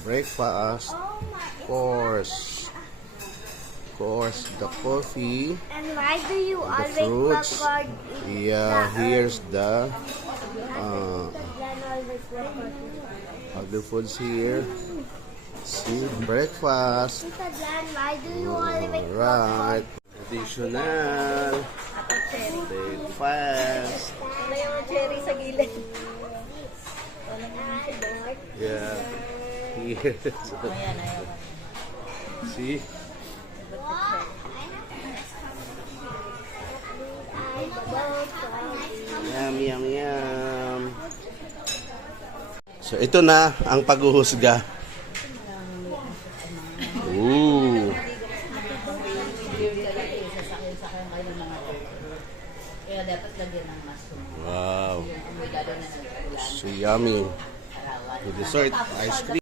breakfast. Course, the coffee, And why do you the always fruits. record Yeah, here's the other foods here. See, breakfast. Tita Jan, why do you always Alright. Additional breakfast. Wala yung cherry sa gilid. Yeah. Here. Ayan, ayan. See? Yum, yum, yum. So, ito na ang paghuhusga. Ooh. Kaya dapat lagyan ng mushroom. Wow. Yung lalo na So yummy. The dessert, ice cream.